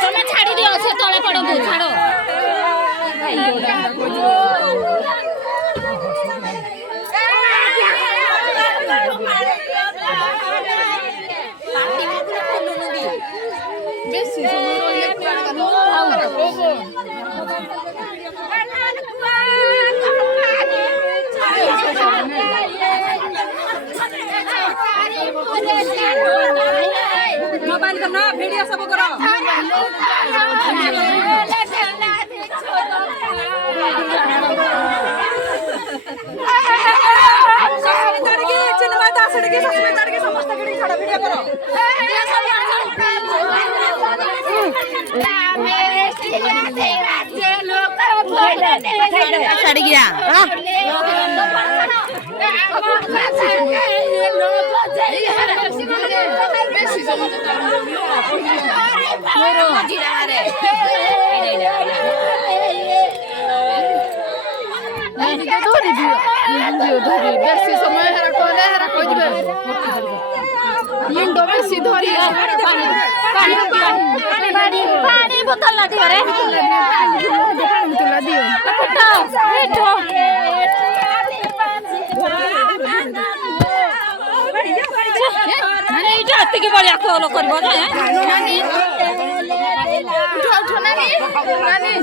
તમે છાડી દો છે તળે પડો છાડો बेसी समोरो एक का नो मोबाइल करना वीडियो सब करो समस्त वीडियो करो सड़ गया बेसी समय लिंडो बेसी धरी पानी बोतल ला दियो रे पानी बोतल ला दियो बैठो नानी इटा अति के बड़ी आको लो करबो ना नानी उठो नानी